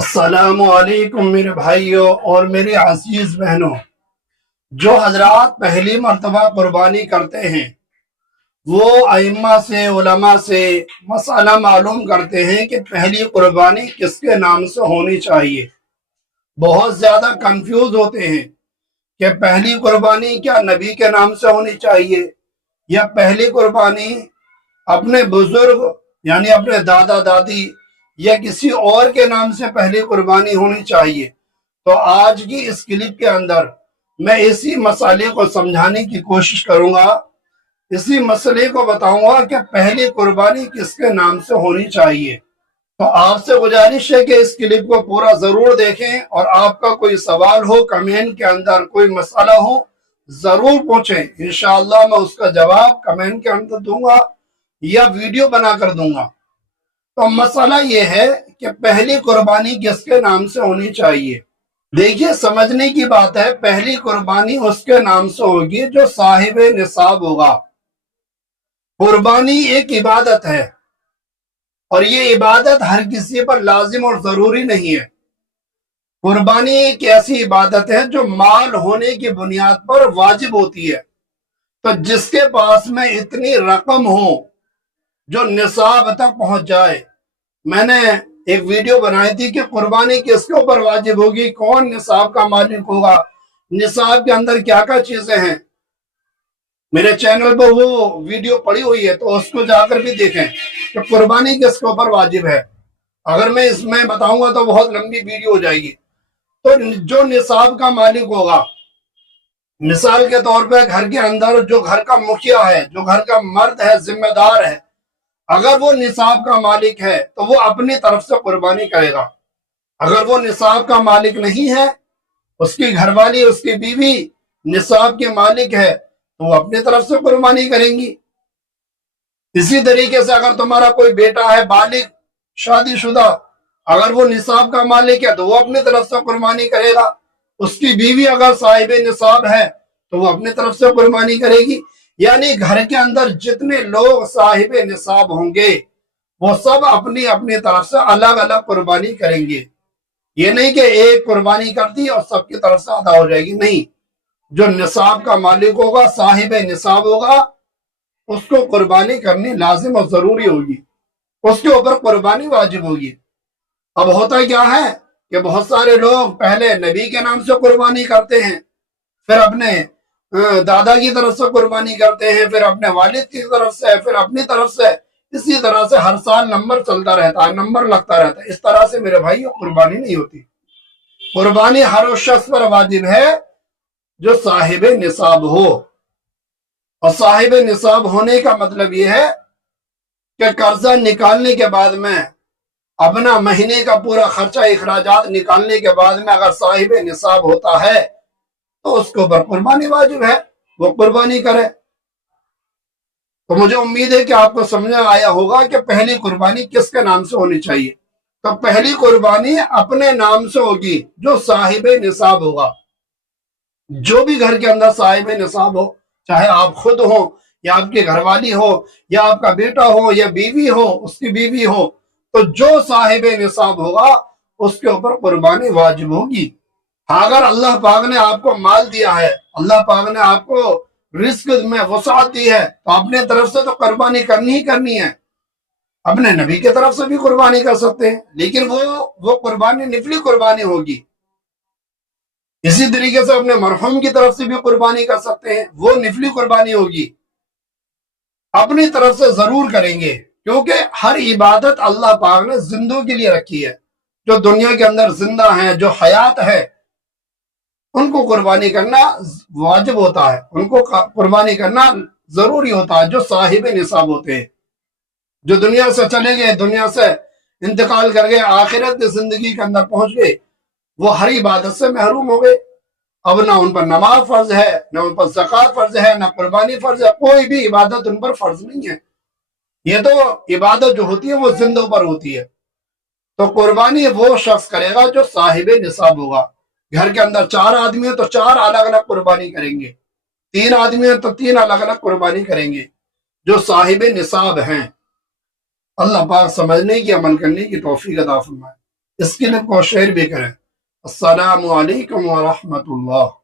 السلام علیکم میرے بھائیوں اور میرے عزیز بہنوں۔ جو حضرات پہلی مرتبہ قربانی کرتے ہیں وہ ائمہ سے علماء سے مسئلہ معلوم کرتے ہیں کہ پہلی قربانی کس کے نام سے ہونی چاہیے۔ بہت زیادہ کنفیوز ہوتے ہیں کہ پہلی قربانی کیا نبی کے نام سے ہونی چاہیے یا پہلی قربانی اپنے بزرگ یعنی اپنے دادا دادی یا کسی اور کے نام سے پہلی قربانی ہونی چاہیے۔ تو آج کی اس کلپ کے اندر میں اسی مسئلے کو سمجھانے کی کوشش کروں گا، اسی مسئلے کو بتاؤں گا کہ پہلی قربانی کس کے نام سے ہونی چاہیے۔ تو آپ سے گزارش ہے کہ اس کلپ کو پورا ضرور دیکھیں، اور آپ کا کوئی سوال ہو کمنٹ کے اندر، کوئی مسئلہ ہو ضرور پوچھیں، انشاءاللہ میں اس کا جواب کمنٹ کے اندر دوں گا یا ویڈیو بنا کر دوں گا۔ تو مسئلہ یہ ہے کہ پہلی قربانی کس کے نام سے ہونی چاہیے۔ دیکھیے، سمجھنے کی بات ہے، پہلی قربانی اس کے نام سے ہوگی جو صاحب نصاب ہوگا۔ قربانی ایک عبادت ہے، اور یہ عبادت ہر کسی پر لازم اور ضروری نہیں ہے۔ قربانی ایک ایسی عبادت ہے جو مال ہونے کی بنیاد پر واجب ہوتی ہے۔ تو جس کے پاس میں اتنی رقم ہو جو نصاب تک پہنچ جائے، میں نے ایک ویڈیو بنائی تھی کہ قربانی کس کے اوپر واجب ہوگی، کون نصاب کا مالک ہوگا، نصاب کے اندر کیا کیا چیزیں ہیں۔ میرے چینل پر وہ ویڈیو پڑی ہوئی ہے، تو اس کو جا کر بھی دیکھیں کہ قربانی کس کے اوپر واجب ہے۔ اگر میں اس میں بتاؤں گا تو بہت لمبی ویڈیو ہو جائے گی۔ تو جو نصاب کا مالک ہوگا، مثال کے طور پہ گھر کے اندر جو گھر کا مکھیا ہے، جو گھر کا مرد ہے، ذمہ دار ہے، اگر وہ نصاب کا مالک ہے تو وہ اپنی طرف سے قربانی کرے گا۔ اگر وہ نصاب کا مالک نہیں ہے، اس کی گھر والی، اس کی بیوی نصاب کے مالک ہے، تو وہ اپنی طرف سے قربانی کریں گی۔ اسی طریقے سے اگر تمہارا کوئی بیٹا ہے بالغ، شادی شدہ، اگر وہ نصاب کا مالک ہے تو وہ اپنی طرف سے قربانی کرے گا۔ اس کی بیوی اگر صاحب نصاب ہے تو وہ اپنی طرف سے قربانی کرے گی۔ یعنی گھر کے اندر جتنے لوگ صاحب نصاب ہوں گے وہ سب اپنی اپنی طرف سے الگ الگ قربانی کریں گے۔ یہ نہیں کہ ایک قربانی کر دی اور سب کی طرف سے ادا ہو جائے گی، نہیں۔ جو نصاب کا مالک ہوگا، صاحب نصاب ہوگا، اس کو قربانی کرنی لازم اور ضروری ہوگی، اس کے اوپر قربانی واجب ہوگی۔ اب ہوتا کیا ہے کہ بہت سارے لوگ پہلے نبی کے نام سے قربانی کرتے ہیں، پھر اپنے دادا کی طرف سے قربانی کرتے ہیں، پھر اپنے والد کی طرف سے، پھر اپنی طرف سے، اسی طرح سے ہر سال نمبر چلتا رہتا ہے، نمبر لگتا رہتا ہے۔ اس طرح سے میرے بھائی قربانی نہیں ہوتی۔ قربانی ہر اس شخص پر واجب ہے جو صاحب نصاب ہو، اور صاحب نصاب ہونے کا مطلب یہ ہے کہ قرضہ نکالنے کے بعد میں اپنا مہینے کا پورا خرچہ اخراجات نکالنے کے بعد میں اگر صاحب نصاب ہوتا ہے تو اس کے اوپر قربانی واجب ہے، وہ قربانی کرے۔ تو مجھے امید ہے کہ آپ کو سمجھ آیا ہوگا کہ پہلی قربانی کس کے نام سے ہونی چاہیے۔ تو پہلی قربانی اپنے نام سے ہوگی جو صاحب نصاب ہوگا۔ جو بھی گھر کے اندر صاحب نصاب ہو، چاہے آپ خود ہو یا آپ کی گھر والی ہو یا آپ کا بیٹا ہو یا بیوی ہو، اس کی بیوی ہو، تو جو صاحب نصاب ہوگا اس کے اوپر قربانی واجب ہوگی۔ اگر اللہ پاک نے آپ کو مال دیا ہے، اللہ پاک نے آپ کو رزق میں وسعت دی ہے، تو اپنے طرف سے تو قربانی کرنی ہی کرنی ہے۔ اپنے نبی کی طرف سے بھی قربانی کر سکتے ہیں، لیکن وہ قربانی نفلی قربانی ہوگی۔ اسی طریقے سے اپنے مرحوم کی طرف سے بھی قربانی کر سکتے ہیں، وہ نفلی قربانی ہوگی۔ اپنی طرف سے ضرور کریں گے، کیونکہ ہر عبادت اللہ پاک نے زندوں کے لیے رکھی ہے۔ جو دنیا کے اندر زندہ ہیں، جو حیات ہے، ان کو قربانی کرنا واجب ہوتا ہے، ان کو قربانی کرنا ضروری ہوتا ہے، جو صاحب نصاب ہوتے ہیں۔ جو دنیا سے چلے گئے، دنیا سے انتقال کر گئے، آخرت زندگی کے اندر پہنچ گئے، وہ ہر عبادت سے محروم ہو گئے۔ اب نہ ان پر نماز فرض ہے، نہ ان پر زکوٰۃ فرض ہے، نہ قربانی فرض ہے، کوئی بھی عبادت ان پر فرض نہیں ہے۔ یہ تو عبادت جو ہوتی ہے وہ زندوں پر ہوتی ہے۔ تو قربانی وہ شخص کرے گا جو صاحب نصاب ہوگا۔ گھر کے اندر 4 آدمی ہیں تو 4 الگ الگ قربانی کریں گے، 3 آدمی ہیں تو 3 الگ الگ قربانی کریں گے، جو صاحب نصاب ہیں۔ اللہ پاک سمجھنے کی، عمل کرنے کی توفیق عطا فرمائے۔ اس کلپ کو شیئر بھی کریں۔ السلام علیکم ورحمۃ اللہ۔